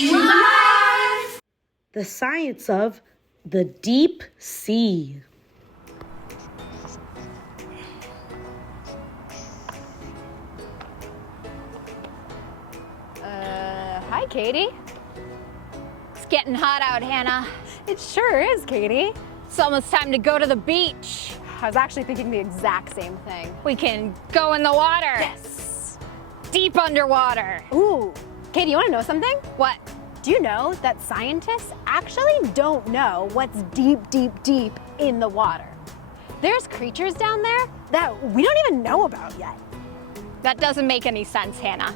Life! The science of the deep sea. Hi, Katie. It's getting hot out, Hannah. It sure is, Katie. It's almost time to go to the beach. I was actually thinking the exact same thing. We can go in the water. Yes. Deep underwater. Ooh. Katie, you want to know something? What? Do you know that scientists actually don't know what's deep, deep, deep in the water? There's creatures down there that we don't even know about yet. That doesn't make any sense, Hannah.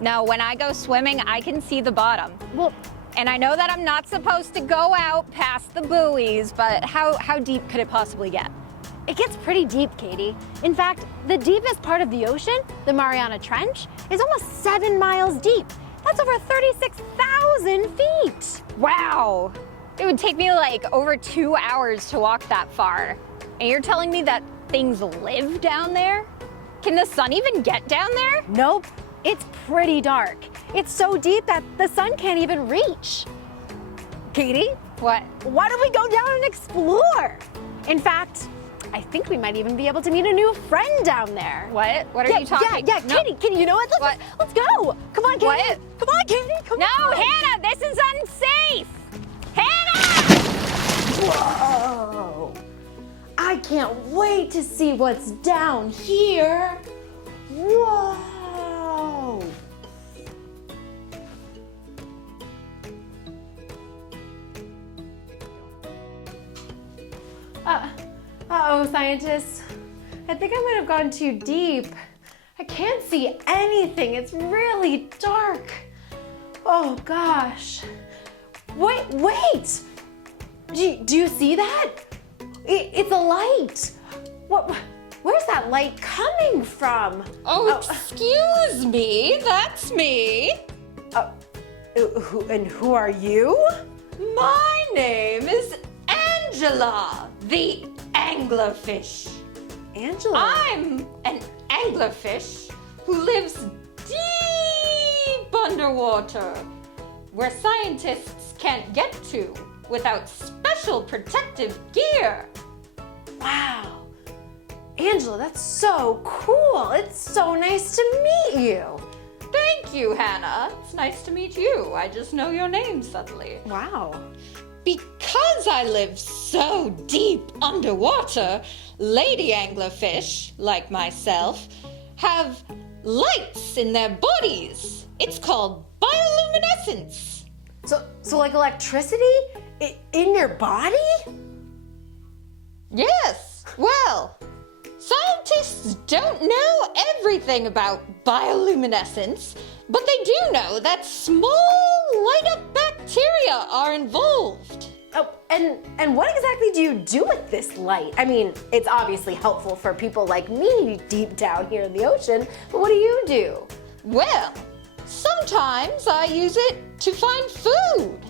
No, when I go swimming, I can see the bottom. Well, and I know that I'm not supposed to go out past the buoys, but how deep could it possibly get? it gets pretty deep, Katie. In fact, the deepest part of the ocean, the Mariana Trench, is almost 7 miles deep. That's over 36,000 feet. Wow. It would take me like over 2 hours to walk that far. And you're telling me that things live down there? Can the sun even get down there? Nope, it's pretty dark. It's so deep that the sun can't even reach. Katie? What? Why don't we go down and explore? In fact, I think we might even be able to meet a new friend down there. What? What are you talking? Yeah, No. Katie, you know what? Let's go. Come on, Katie. What? Come on, Katie, come No, on. Hannah, this is unsafe. Hannah! Whoa! I can't wait to see what's down here. Whoa! Uh-oh, scientists. I think I might have gone too deep. I can't see anything. It's really dark. Oh, gosh. Wait! Do you see that? It's a light. Where's that light coming from? Oh, excuse me, that's me. And who are you? My name is Angela, the anglerfish. Angela. I'm an anglerfish who lives deep underwater, where scientists can't get to without special protective gear. Wow. Angela, that's so cool. It's so nice to meet you. Thank you, Hannah. It's nice to meet you. I just know your name suddenly. Wow. Because I live so deep underwater, lady anglerfish, like myself, have lights in their bodies. It's called bioluminescence. So like electricity in your body? Yes, well, scientists don't know everything about bioluminescence, but they do know that small light-up bacteria are involved. Oh, and what exactly do you do with this light? I mean, it's obviously helpful for people like me deep down here in the ocean, but what do you do? Well, sometimes I use it to find food.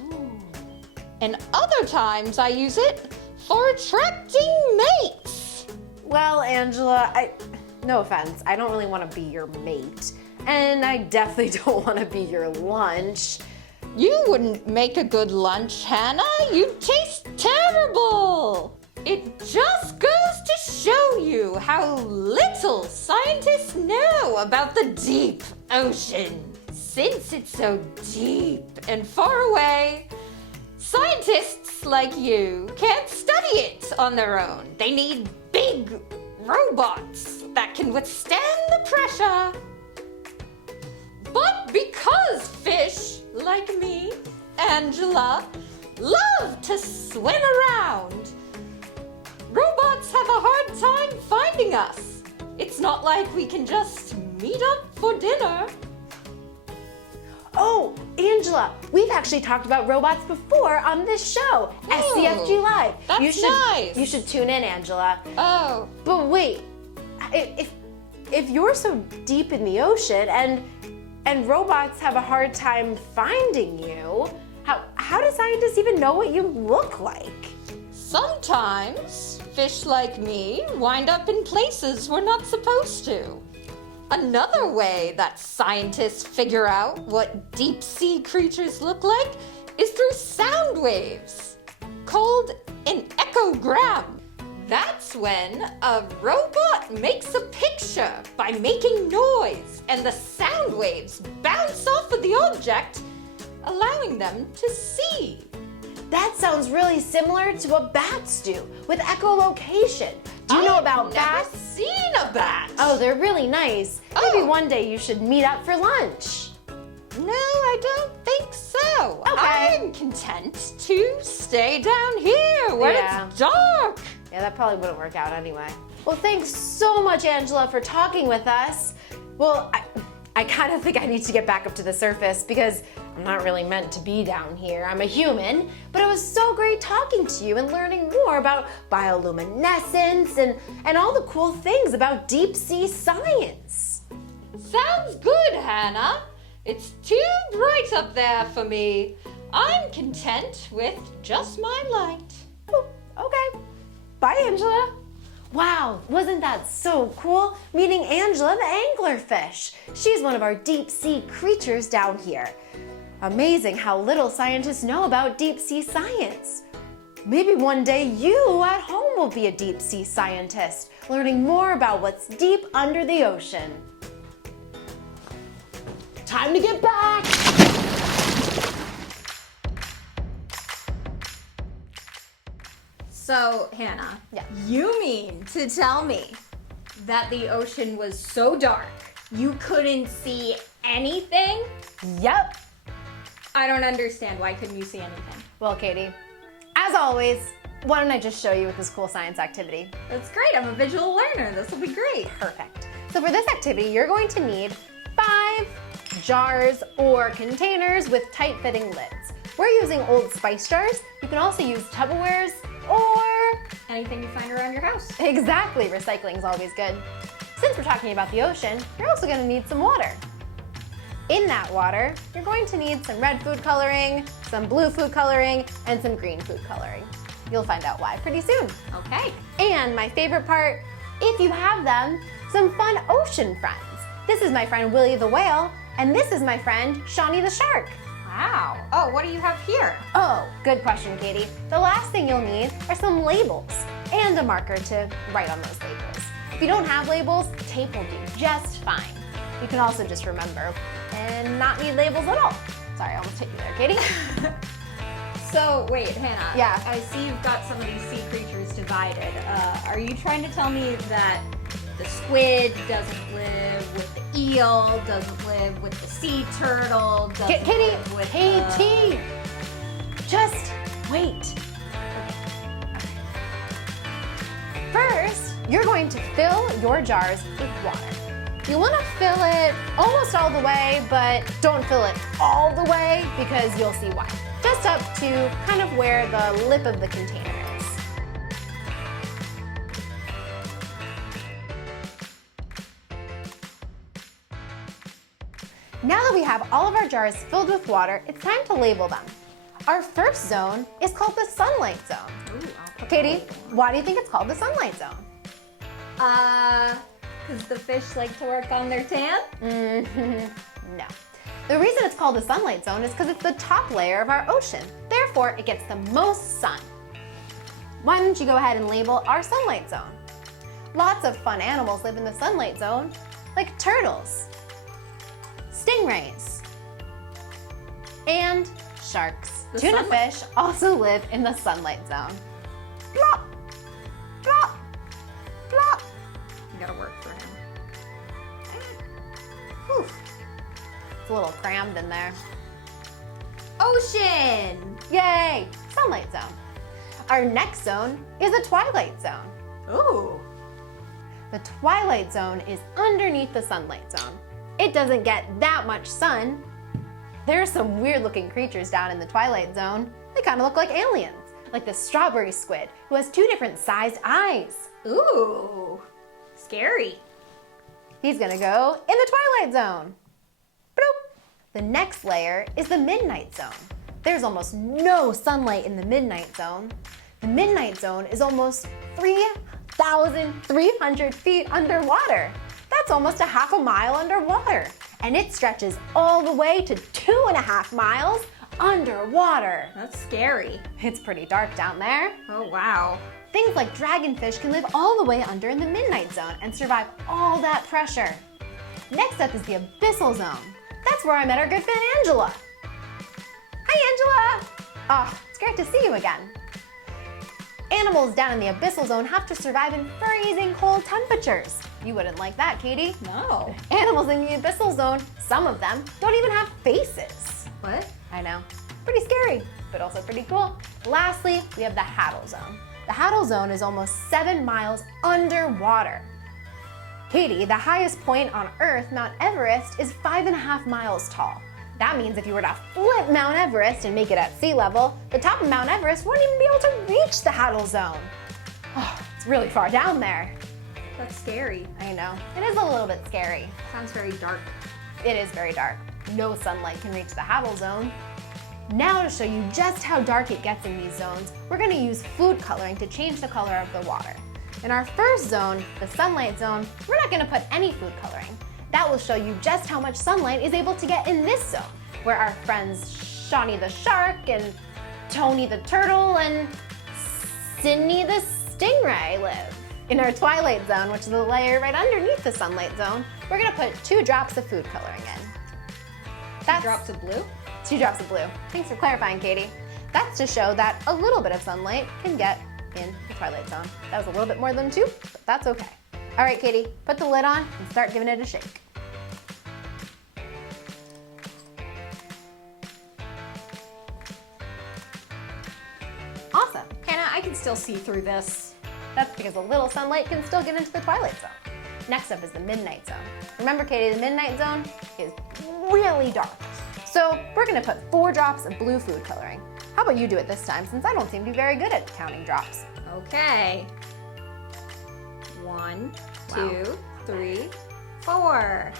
And other times I use it for attracting mates. Well, Angela, no offense, I don't really want to be your mate. And I definitely don't want to be your lunch. You wouldn't make a good lunch, Hannah. You'd taste terrible. It just goes to show you how little scientists know about the deep ocean. Since it's so deep and far away, scientists like you can't study it on their own. They need big robots that can withstand the pressure. But because fish like me, Angela, love to swim around, robots have a hard time finding us. It's not like we can just meet up for dinner. Oh, Angela, we've actually talked about robots before on this show, SCFG Live. That's nice. You should tune in, Angela. Oh. But wait, if you're so deep in the ocean and robots have a hard time finding you, how do scientists even know what you look like? Sometimes fish like me wind up in places we're not supposed to. Another way that scientists figure out what deep sea creatures look like is through sound waves, called an echogram. That's when a robot makes a picture by making noise, and the sound waves bounce off of the object, allowing them to see. That sounds really similar to what bats do with echolocation. Do you know about I've never bats? seen a bat. Oh, they're really nice. Maybe Oh. one day you should meet up for lunch. No, I don't think so. Okay. I'm content to stay down here where Yeah. it's dark. Yeah, that probably wouldn't work out anyway. Well, thanks so much, Angela, for talking with us. Well, I kind of think I need to get back up to the surface because I'm not really meant to be down here. I'm a human, but it was so great talking to you and learning more about bioluminescence and all the cool things about deep sea science. Sounds good, Hannah. It's too bright up there for me. I'm content with just my light. Oh, okay. Bye, Angela. Wow, wasn't that so cool? Meeting Angela the anglerfish. She's one of our deep sea creatures down here. Amazing how little scientists know about deep sea science. Maybe one day you at home will be a deep sea scientist, learning more about what's deep under the ocean. Time to get back! So, Hannah, Yeah. you mean to tell me that the ocean was so dark you couldn't see anything? Yep. I don't understand. Why couldn't you see anything? Well, Katie, as always, why don't I just show you with this cool science activity? That's great. I'm a visual learner. This will be great. Perfect. So for this activity, you're going to need 5 jars or containers with tight-fitting lids. We're using old spice jars. You can also use Tupperwares or... Anything you find around your house. Exactly, recycling is always good. Since we're talking about the ocean, you're also going to need some water. In that water, you're going to need some red food coloring, some blue food coloring, and some green food coloring. You'll find out why pretty soon. Okay. And my favorite part, if you have them, some fun ocean friends. This is my friend Willie the whale, and this is my friend Shawnee the shark. Wow. Oh, what do you have here? Oh, good question, Katie. The last thing you'll need are some labels and a marker to write on those labels. If you don't have labels, tape will do just fine. You can also just remember and not need labels at all. Sorry, I almost hit you there, Katie. So, wait, Hannah. Yeah. I see you've got some of these sea creatures divided. Are you trying to tell me that the squid doesn't live with the eel, doesn't live with the sea turtle, doesn't Katie, live with Katie, just wait. First, you're going to fill your jars with water. You want to fill it almost all the way, but don't fill it all the way because you'll see why. Just up to kind of where the lip of the container is. Now that we have all of our jars filled with water, it's time to label them. Our first zone is called the sunlight zone. Ooh, I'll put Katie, why do you think it's called the sunlight zone? because the fish like to work on their tan? No. The reason it's called the sunlight zone is because it's the top layer of our ocean. Therefore, it gets the most sun. Why don't you go ahead and label our sunlight zone? Lots of fun animals live in the sunlight zone, like turtles, stingrays, and sharks. The Tuna sunlight- fish also live in the sunlight zone. Plop, plop, plop. You gotta work for him. Whew. It's a little crammed in there. Ocean! Yay! Sunlight zone. Our next zone is the twilight zone. Ooh. The twilight zone is underneath the sunlight zone. It doesn't get that much sun. There are some weird looking creatures down in the twilight zone. They kind of look like aliens, like the strawberry squid, who has 2 different sized eyes. Ooh. Scary. He's gonna go in the twilight zone. Bloop. The next layer is the midnight zone. There's almost no sunlight in the midnight zone. The midnight zone is almost 3,300 feet underwater. That's almost a half a mile underwater. And it stretches all the way to 2.5 miles underwater. That's scary. It's pretty dark down there. Oh, wow. Things like dragonfish can live all the way under in the midnight zone and survive all that pressure. Next up is the abyssal zone. That's where I met our good friend Angela. Hi, Angela. Oh, it's great to see you again. Animals down in the abyssal zone have to survive in freezing cold temperatures. You wouldn't like that, Katie. No. Animals in the abyssal zone, some of them, don't even have faces. What? I know. Pretty scary, but also pretty cool. Lastly, we have the Haddle Zone. The Haddle Zone is almost 7 miles underwater. Katie, the highest point on Earth, Mount Everest, is 5.5 miles tall. That means if you were to flip Mount Everest and make it at sea level, the top of Mount Everest wouldn't even be able to reach the Haddle Zone. Oh, it's really far down there. That's scary. I know. It is a little bit scary. Sounds very dark. It is very dark. No sunlight can reach the Haddle Zone. Now to show you just how dark it gets in these zones, we're going to use food coloring to change the color of the water. In our first zone, the sunlight zone, we're not going to put any food coloring. That will show you just how much sunlight is able to get in this zone, where our friends Shawnee the shark and Tony the turtle and Sydney the stingray live. In our twilight zone, which is the layer right underneath the sunlight zone, we're going to put 2 drops of food coloring in. That's 2 drops of blue? 2 drops of blue. Thanks for clarifying, Katie. That's to show that a little bit of sunlight can get in the twilight zone. That was a little bit more than 2, but that's okay. All right, Katie, put the lid on and start giving it a shake. Awesome. Hannah, I can still see through this. That's because a little sunlight can still get into the twilight zone. Next up is the midnight zone. Remember, Katie, the midnight zone is really dark. So we're gonna put 4 drops of blue food coloring. How about you do it this time, since I don't seem to be very good at counting drops. Okay. 1, 2, 3, 4.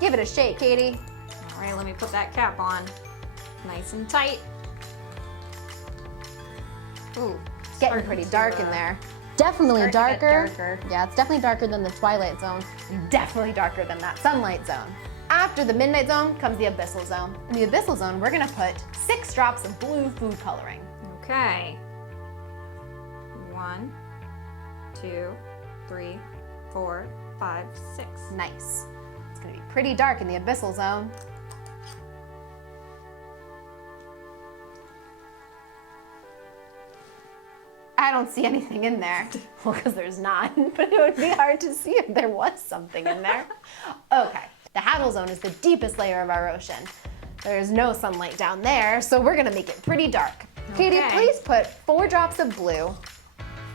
Give it a shake, Katie. All right, let me put that cap on. Nice and tight. Ooh, It's getting pretty dark in there. Definitely starting to get darker. darker. Yeah, it's definitely darker than the twilight zone. Definitely darker than that sunlight zone. After the midnight zone comes the abyssal zone. In the abyssal zone, we're gonna put 6 drops of blue food coloring. Okay. 1, 2, 3, 4, 5, 6. Nice. It's gonna be pretty dark in the abyssal zone. I don't see anything in there. Well, because there's not, but it would be hard to see if there was something in there. Okay, the Haddle Zone is the deepest layer of our ocean. There's no sunlight down there, so we're gonna make it pretty dark. Katie, Okay. please put 4 drops of blue,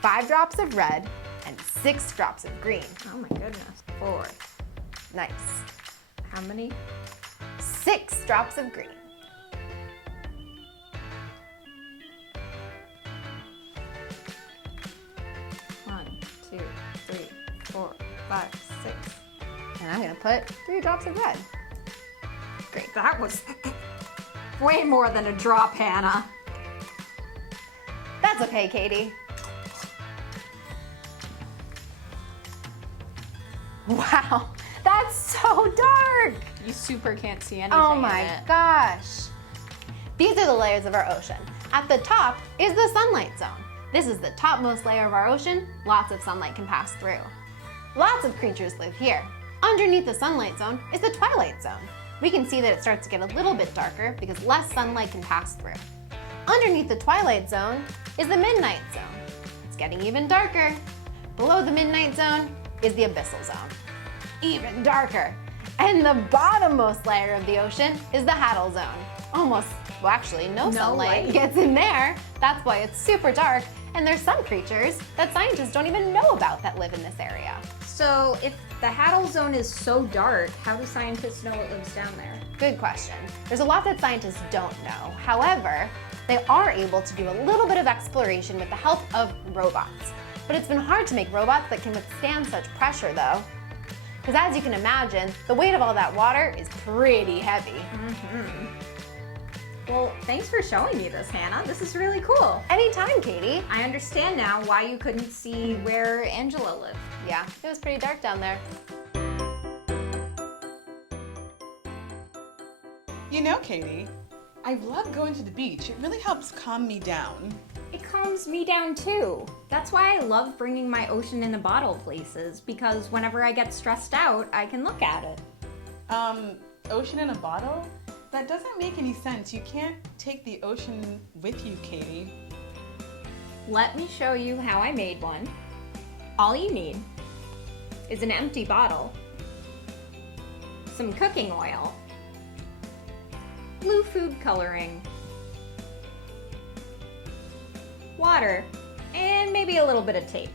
5 drops of red, and 6 drops of green. Oh my goodness. 4. Nice. How many? 6 drops of green. One, 2, 3, 4, 5, 6. And I'm gonna put 3 drops of red. Great. That was way more than a drop, Hannah. That's okay, Katie. Wow, that's so dark. You super can't see anything. Oh in my it. gosh. These are the layers of our ocean. At the top is the sunlight zone. This is the topmost layer of our ocean. Lots of sunlight can pass through. Lots of creatures live here. Underneath the sunlight zone is the twilight zone. We can see that it starts to get a little bit darker because less sunlight can pass through. Underneath the twilight zone is the midnight zone. It's getting even darker. Below the midnight zone is the abyssal zone. Even darker. And the bottommost layer of the ocean is the Haddle Zone. Almost, well actually no sunlight light. gets in there. That's why it's super dark. And there's some creatures that scientists don't even know about that live in this area. So if the Haddle Zone is so dark, how do scientists know what lives down there? Good question. There's a lot that scientists don't know. However, they are able to do a little bit of exploration with the help of robots. But it's been hard to make robots that can withstand such pressure though. Because as you can imagine, the weight of all that water is pretty heavy. Well, thanks for showing me this, Hannah. This is really cool. Anytime, Katie. I understand now why you couldn't see where Angela lived. Yeah, it was pretty dark down there. You know, Katie, I love going to the beach. It really helps calm me down. It calms me down too. That's why I love bringing my ocean in a bottle places, because whenever I get stressed out, I can look at it. Ocean in a bottle? That doesn't make any sense. You can't take the ocean with you, Katie. Let me show you how I made one. All you need is an empty bottle, some cooking oil, blue food coloring, water, and maybe a little bit of tape.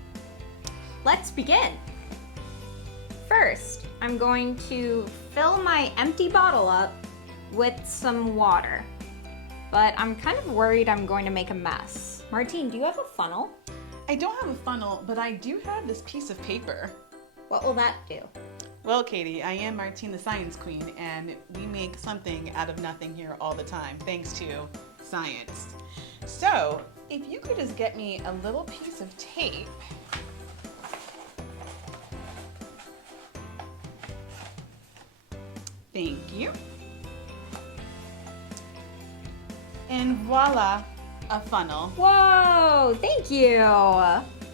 Let's begin. First, I'm going to fill my empty bottle up with some water, but I'm kind of worried I'm going to make a mess. Martine, do you have a funnel? I don't have a funnel, but I do have this piece of paper. What will that do? Well, Katie, I am Martine the Science Queen, and we make something out of nothing here all the time, thanks to science. So, if you could just get me a little piece of tape. Thank you. And voila, a funnel. Whoa, thank you.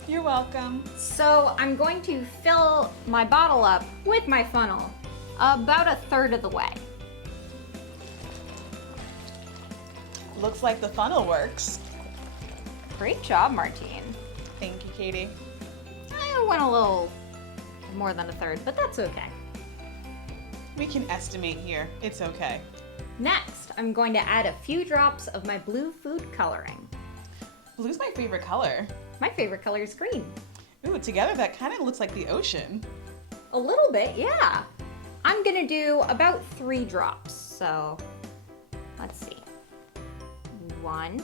You're welcome. So I'm going to fill my bottle up with my funnel about a third of the way. Looks like the funnel works. Great job, Martine. Thank you, Katie. I went a little more than a third, but that's okay. We can estimate here. It's okay. Next, I'm going to add a few drops of my blue food coloring. Blue's my favorite color. My favorite color is green. Ooh, together that kind of looks like the ocean. A little bit, yeah. I'm gonna do about 3 drops, so let's see. 1,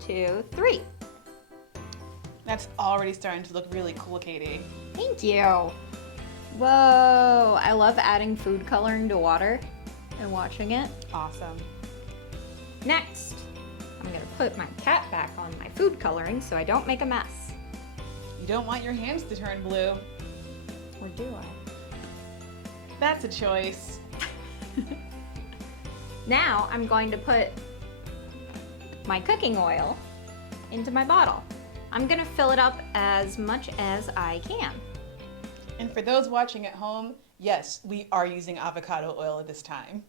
2, 3. That's already starting to look really cool, Katie. Thank you. Whoa, I love adding food coloring to water and watching it. Awesome. Next, I'm gonna put my cap back on my food coloring so I don't make a mess. You don't want your hands to turn blue. Or do I? That's a choice. Now I'm going to put my cooking oil into my bottle. I'm gonna fill it up as much as I can. And for those watching at home, yes, we are using avocado oil at this time.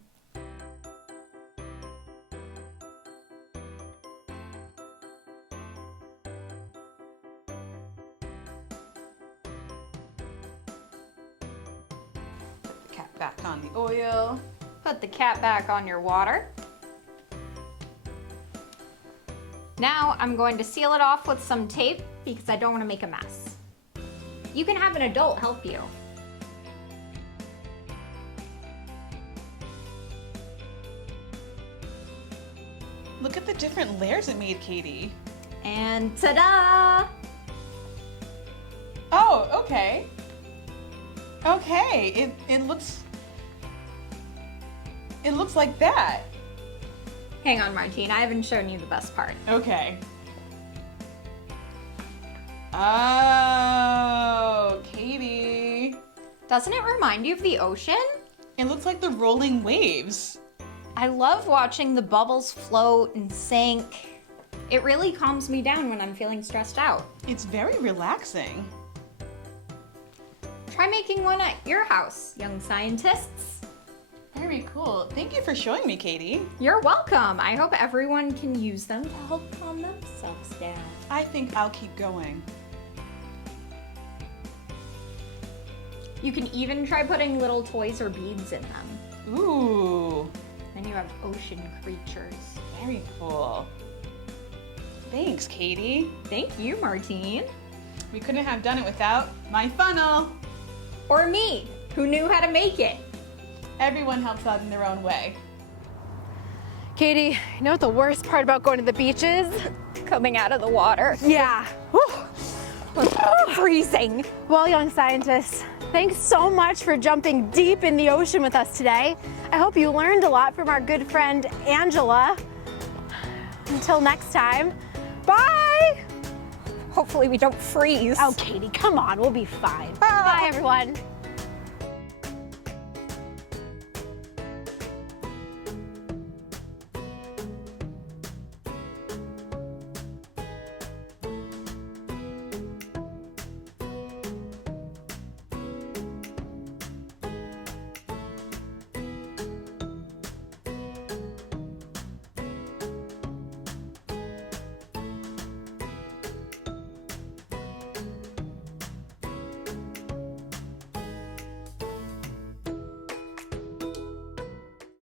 Put the cap back on the oil. Put the cap back on your water. Now I'm going to seal it off with some tape because I don't want to make a mess. You can have an adult help you. Look at the different layers it made, Katie. And ta-da! Oh, okay. Okay, it looks like that. Hang on, Martine, I haven't shown you the best part. Okay. Oh, Katie. Doesn't it remind you of the ocean? It looks like the rolling waves. I love watching the bubbles float and sink. It really calms me down when I'm feeling stressed out. It's very relaxing. Try making one at your house, young scientists. Very cool. Thank you for showing me, Katie. You're welcome. I hope everyone can use them to help calm themselves down. I think I'll keep going. You can even try putting little toys or beads in them. Ooh, Then you have ocean creatures. very cool. Thanks, Katie. Thank you, Martine. We couldn't have done it without my funnel. Or me, who knew how to make it. Everyone helps out in their own way. Katie, you know what the worst part about going to the beach is? Coming out of the water. Yeah. Whew. Freezing. Well, young scientists, thanks so much for jumping deep in the ocean with us today. I hope you learned a lot from our good friend Angela. Until next time, bye! Hopefully we don't freeze. Oh, Katie, come on, we'll be fine. Bye everyone.